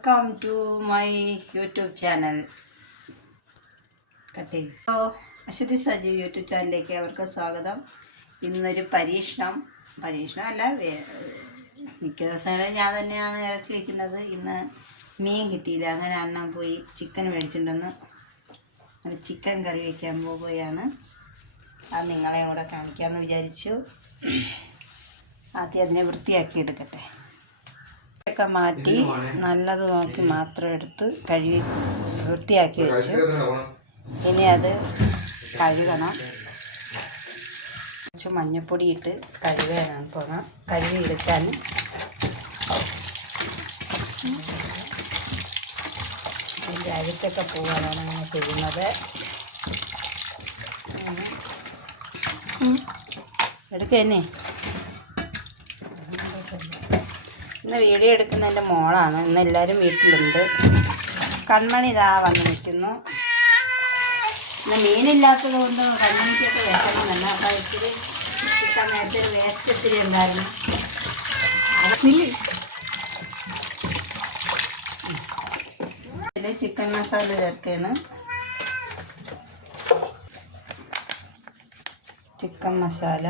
Welcome to my YouTube channel കട്ടി hello Aswathy Sajeev YouTube ചാനലിലേക്ക് അവർക്ക് സ്വാഗതം. ഇന്നൊരു പരീക്ഷണം. പരീക്ഷണം അല്ല മിക്ക ദിവസങ്ങളിലും ഞാൻ തന്നെയാണ് ഇറച്ചി വയ്ക്കുന്നത് ഇന്ന് മീൻ കിട്ടിയില്ല. അങ്ങനെ അണ്ണൻ പോയി ചിക്കൻ മേടിച്ചിട്ടുണ്ടെന്ന്. അങ്ങനെ ചിക്കൻ കറി വയ്ക്കാൻ പോവുകയാണ്. അത് നിങ്ങളെയും കൂടെ കാണിക്കാമെന്ന് വിചാരിച്ചു. ആദ്യം അതിനെ വൃത്തിയാക്കി എടുക്കട്ടെ. ഒക്കെ മാറ്റി നല്ലത് നോക്കി മാത്രം എടുത്ത് കഴുകി വൃത്തിയാക്കി വെച്ചു. ഇനി അത് കഴുകണം. കുറച്ച് മഞ്ഞപ്പൊടി ഇട്ട് കഴുകാനാണ് പോകാം കഴുകി എടുക്കാൻ. അതിന്റെ അഴുക്കൊക്കെ പോകാനാണ് അങ്ങനെ ചെയ്യുന്നത്. എടുക്കന്നെ ഇന്ന് വീഡിയോ എടുക്കുന്ന എന്റെ മോളാണ്. ഇന്ന് എല്ലാവരും വീട്ടിലുണ്ട്. കൺമണി ഇതാ വന്ന് നിൽക്കുന്നു. ഇന്ന് മീനില്ലാത്തത് കൊണ്ട് കൺമണിക്കൊക്കെ വിഷമമല്ല അപ്പം ഇത്തിരി ചിക്കൻ നേരത്തെ വേസ്റ്റ് ഇത്തിരി ഉണ്ടായിരുന്നു. ചിക്കൻ മസാല ചേർക്കുകയാണ് ചിക്കൻ മസാല.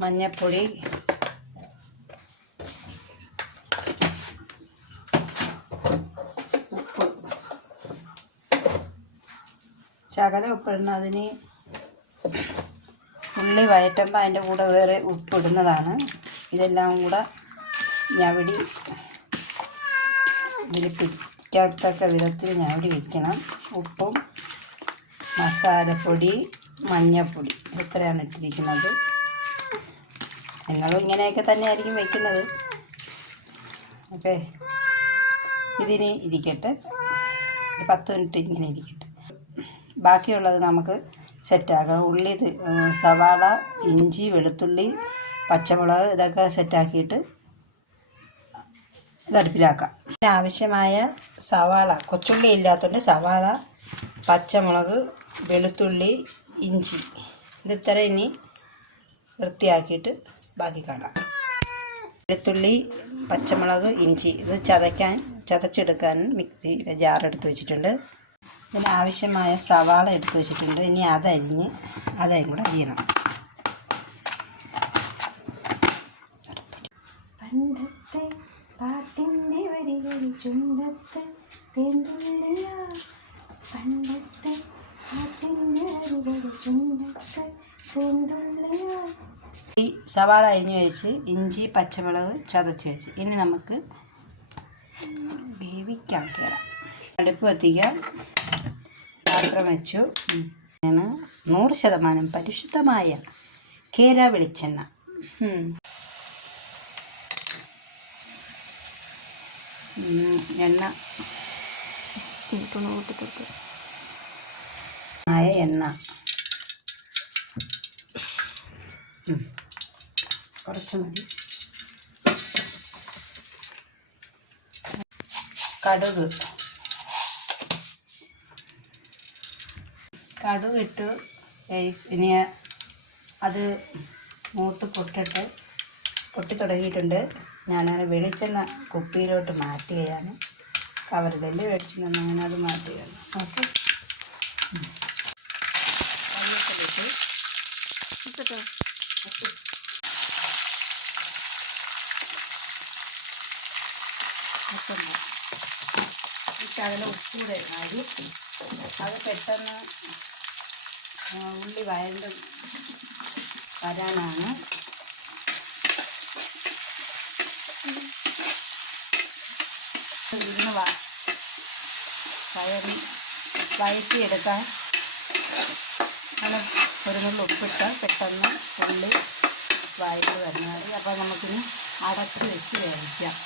മഞ്ഞപ്പൊടി. ഉപ്പ്. ശകല ഉപ്പിടുന്ന അതിന് ഉള്ളി വയറ്റുമ്പോൾ അതിന്റെ കൂടെ വേറെ ഉപ്പിടുന്നതാണ് ഇതെല്ലാം കൂടെ ഞവടി ഇതിൽ പിടിക്കത്തക്ക വിധത്തിൽ ഞവടി വയ്ക്കണം ഉപ്പും മസാലപ്പൊടി മഞ്ഞപ്പൊടി. ഇത്രയാണ് ഇട്ടിരിക്കുന്നത്. നിങ്ങളും ഇങ്ങനെയൊക്കെ തന്നെ ആയിരിക്കും വെക്കുന്നത്. ഓക്കെ. ഇതിന് ഇരിക്കട്ടെ. പത്ത് മിനിറ്റ് ഇങ്ങനെ ഇരിക്കട്ടെ. ബാക്കിയുള്ളത് നമുക്ക് സെറ്റാക്കാം. ഉള്ളി സവാള ഇഞ്ചി വെളുത്തുള്ളി പച്ചമുളക് ഇതൊക്കെ സെറ്റാക്കിയിട്ട് ഇതടുപ്പിലാക്കാം ആവശ്യമായ സവാള കൊച്ചുള്ളി ഇല്ലാത്തതുകൊണ്ട് സവാള പച്ചമുളക് വെളുത്തുള്ളി ഇഞ്ചി. ഇത് ഇത്ര ഇനി വൃത്തിയാക്കിയിട്ട് ബാക്കി കാണാം. വെളുത്തുള്ളി പച്ചമുളക് ഇഞ്ചി ഇത് ചതയ്ക്കാൻ ചതച്ചെടുക്കാൻ മിക്സി ജാർ എടുത്ത് വെച്ചിട്ടുണ്ട്. ഇതിനാവശ്യമായ സവാള എടുത്ത് വെച്ചിട്ടുണ്ട്. ഇനി അതരിഞ്ഞ് അതയും കൂടെ അരിയണം. പണ്ടത്തെ പാട്ടിന്റെ വരികൾ ചുണ്ടത്ത് തേന്തുള്ളിയ സവാള അരിഞ്ഞ് വെച്ച് ഇഞ്ചി പച്ചമുളക് ചതച്ച് വെച്ച്. ഇനി നമുക്ക് വേവിക്കാൻ കയറാം അടുപ്പ് കത്തിക്കാം. പാത്രം വെച്ചു. ആണ് നൂറ് ശതമാനം പരിശുദ്ധമായ കേര വെളിച്ചെണ്ണ. എണ്ണ. ആയ എണ്ണ. കുറച്ച് മതി. കടുക്. കടുക് ഇട്ടു ഇനി അത് മൂത്ത് പൊട്ടിട്ട് പൊട്ടി തുടങ്ങിയിട്ടുണ്ട്. ഞാനങ്ങനെ വെളിച്ചെണ്ണ കുപ്പിയിലോട്ട് മാറ്റുകയാണ്. കവറിലല്ലേ വെളിച്ചെണ്ണ അങ്ങനെ അത് മാറ്റുകയാണ്. ഓക്കെ. കറിവേപ്പിലിട്ട് വെക്കണം ഇട്ടതിൽ ഉപ്പൂടെ അരി. അത് പെട്ടെന്ന് ഉള്ളി വയണ്ട് വരാനാണ്. ഇന്ന് വയറി വയറ്റിയെടുക്കാൻ നല്ല ഒരു നുള്ളി ഉപ്പിട്ട് പെട്ടെന്ന് ഉള്ളി വയറ്റി വരുന്നത് അപ്പോൾ നമുക്കിനി അടച്ച് വെച്ച് വേവിക്കാം.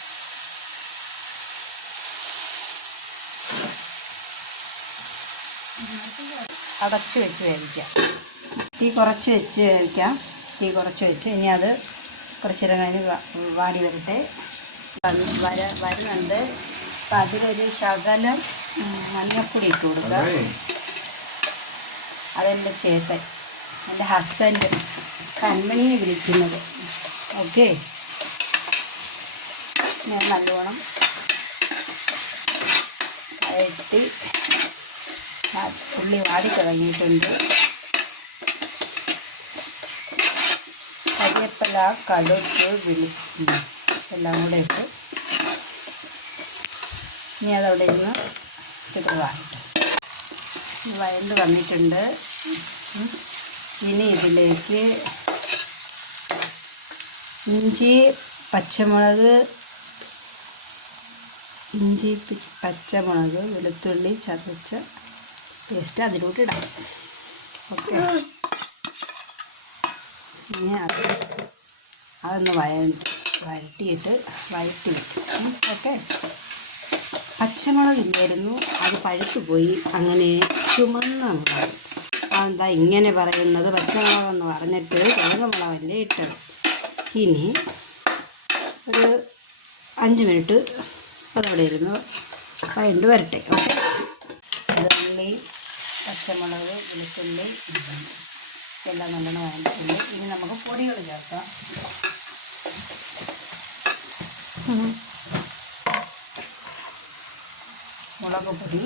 അടച്ച് വെച്ച് വേവിക്കാം. തീ കുറച്ച് വെച്ച് വേവിക്കാം. തീ കുറച്ച് വെച്ച് ഇനി അത് കുറച്ച് നേരം കഴിഞ്ഞ് വാടി വരട്ടെ. വര വരുന്നുണ്ട്. അപ്പം അതിലൊരു ശകലം മഞ്ഞപ്പൊടി ഇട്ട് കൊടുക്കാം. അതെന്റെ ചേട്ടൻ എന്റെ ഹസ്ബൻഡ് കൺമണിയെ വിളിക്കുന്നത്. ഓക്കെ? ഞാൻ നല്ലോണം വഴറ്റി ഉള്ളി വാടി തുടങ്ങിയിട്ടുണ്ട് കരിയപ്പല കടുക്ക് വെളുത്തുള്ളി എല്ലാം കൂടെ ഇട്ട് ഇനി അതവിടെ ഇരുന്ന് ഇത് വാഴട്ടെ ഇത് വയണ്ട് വന്നിട്ടുണ്ട്. ഇനി ഇതിലേക്ക് ഇഞ്ചി പച്ചമുളക് ഇഞ്ചി പച്ചമുളക് വെളുത്തുള്ളി ചതച്ച പേസ്റ്റ് അതിലോട്ട് ഇടാം. ഓക്കെ. ഇനി അത് അതൊന്ന് വഴറ്റി വഴറ്റിയിട്ട് വഴറ്റി വെക്കും. ഓക്കെ. പച്ചമുളക് ഇല്ലായിരുന്നു അത് പഴുത്തുപോയി. അങ്ങനെ ചുമന്ന മുളക്. അതെന്താ ഇങ്ങനെ പറയുന്നത്? പച്ചമുളകെന്ന് പറഞ്ഞിട്ട് ചുമന്ന മുളകല്ലേ ഇട്ടത്. ഇനി ഒരു അഞ്ച് മിനിറ്റ് അതവിടെ ഇരുന്ന് വഴണ്ട് വരട്ടെ. ഓക്കെ. ഉള്ളി പച്ചമുളക് വെളുത്തുള്ളി എല്ലാം നല്ലോണം വഴണ്ടിട്ടുണ്ട് ഇനി നമുക്ക് പൊടികൾ ചേർക്കാം. മുളക് പൊടി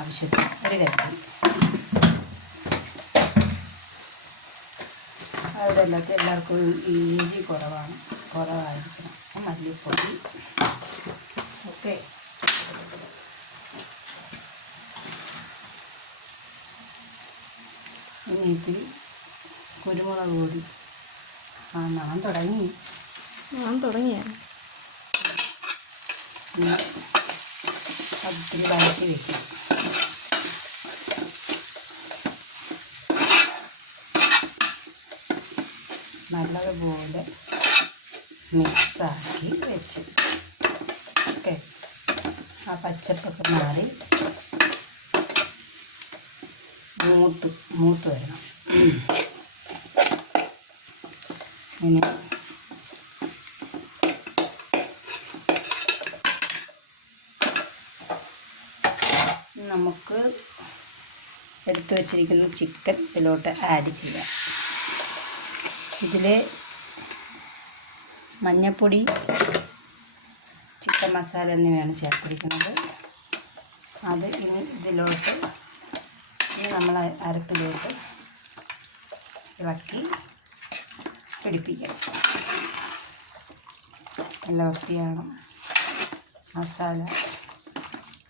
ആവശ്യത്തിന് ഒരു കരുതി അതിലൊക്കെ എല്ലാവർക്കും ഈ ഇഞ്ചി കുറവാണ്. കുറവായിരിക്കണം. മല്ലിപ്പൊടി. ഓക്കെ. ഇനി കുരുമുളക് പൊടി. ആ നാൻ തുടങ്ങി. ഞാൻ തുടങ്ങിയ? അതിത്തിരി വഴറ്റി വെക്കാം. നല്ലതുപോലെ മിക്സാക്കി വെച്ച്. ഓക്കെ. ആ പച്ചപ്പൊക്കെ മാറി. മൂത്ത് മൂത്ത് വരണം. ഇനി നമുക്ക് എടുത്തു വച്ചിരിക്കുന്ന ചിക്കൻ ഇതിലോട്ട് ആഡ് ചെയ്യാം. ഇതിൽ മഞ്ഞപ്പൊടി ചിക്കൻ മസാല എന്നിവയാണ് ചേർത്തിരിക്കുന്നത്. അത് ഇനി ഇതിലോട്ട് ഇനി നമ്മൾ അരപ്പിലോട്ട് ഇളക്കി പിടിപ്പിക്കണം നല്ല വൃത്തിയാകണം മസാല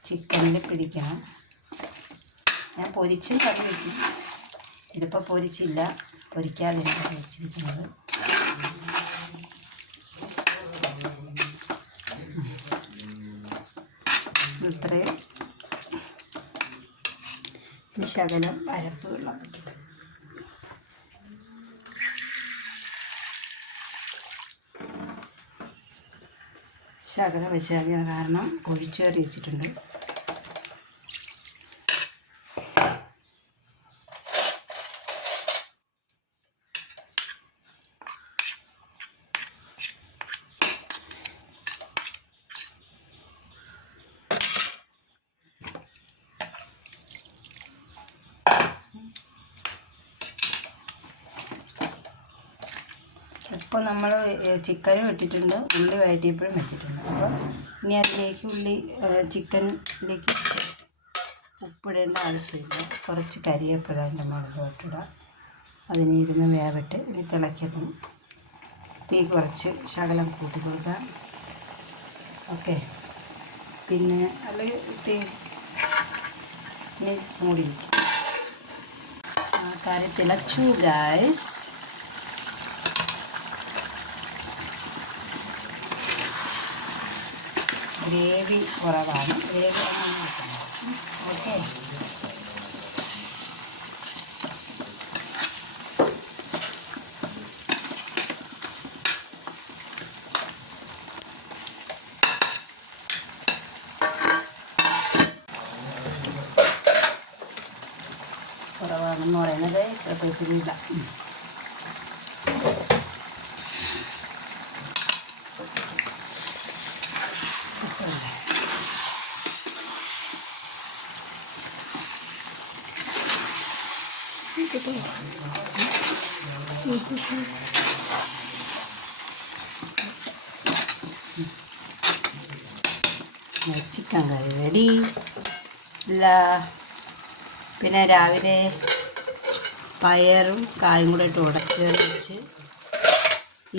ചിക്കനിൽ പിടിക്കണം. ഞാൻ പൊരിച്ചും കറി വയ്ക്കും ഇതിപ്പോൾ പൊരിച്ചില്ല. പൊരിക്കാതെയാണ് വെച്ചിരിക്കുന്നത്. ശകലം അരപ്പ് വെള്ളം വയ്ക്കണം ശകലം വെച്ചാൽ കാരണം ഒഴിച്ചേറി വെച്ചിട്ടുണ്ട്. ഇപ്പോൾ നമ്മൾ ചിക്കനും ഇട്ടിട്ടുണ്ട് ഉള്ളി വഴറ്റിയപ്പോഴും വെച്ചിട്ടുണ്ട്. അപ്പോൾ ഇനി അതിലേക്ക് ഉള്ളി ചിക്കനിലേക്ക് ഉപ്പിടേണ്ട ആവശ്യമില്ല. കുറച്ച് കരിയേപ്പില അതിന്റെ മുകളിലോട്ടിടാം അതിന് ഇരുന്ന് വേവട്ട് ഇനി തിളയ്ക്കണം തീ കുറച്ച് ശകലം കൂട്ടി കൊടുക്കാം. ഓക്കെ. പിന്നെ അല്ലെങ്കിൽ തീ ഇനി മൂടി ആ കറി തിളച്ചു ഗായ്സ് ഗ്രേവി കുറവാണ്. Gravy okay. കുറവാണെന്ന് പറയുന്നത് ചിലപ്പോൾ ചിക്കൻ കറി റെഡി ഇല്ല. പിന്നെ രാവിലെ പയറും കായും കൂടെ ഇട്ട് ഉടച്ച് വെച്ച്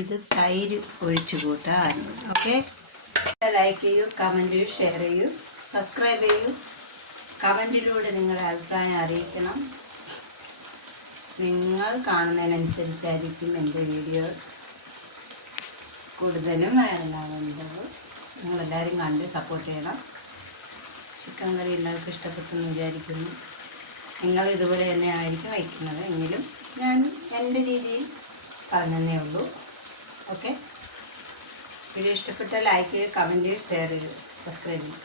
ഇത് തൈര് ഒഴിച്ച് കൂട്ടാൻ ഓക്കെ? ലൈക്ക് ചെയ്യൂ കമന്റ് ചെയ്യൂ ഷെയർ ചെയ്യൂ സബ്സ്ക്രൈബ് ചെയ്യൂ. കമന്റിലൂടെ നിങ്ങളുടെ അഭിപ്രായം അറിയിക്കണം. നിങ്ങൾ കാണുന്നതിനനുസരിച്ചായിരിക്കും എന്റെ വീഡിയോ കൂടുതലും വൈറലാകുന്നത് നിങ്ങളെല്ലാവരും കണ്ട് സപ്പോർട്ട് ചെയ്യണം. ചിക്കൻ കറി എല്ലാവർക്കും ഇഷ്ടപ്പെട്ടെന്ന് വിചാരിക്കുന്നു. നിങ്ങൾ ഇതുപോലെ തന്നെ ആയിരിക്കും വയ്ക്കുന്നത്. എങ്കിലും ഞാൻ എന്റെ രീതിയിൽ പറഞ്ഞതേ ഉള്ളൂ. ഓക്കെ വീഡിയോ ഇഷ്ടപ്പെട്ടാൽ ലൈക്ക് ചെയ്യുക കമന്റ് ചെയ്യുക ഷെയർ ചെയ്യുക സബ്സ്ക്രൈബ് ചെയ്യുക.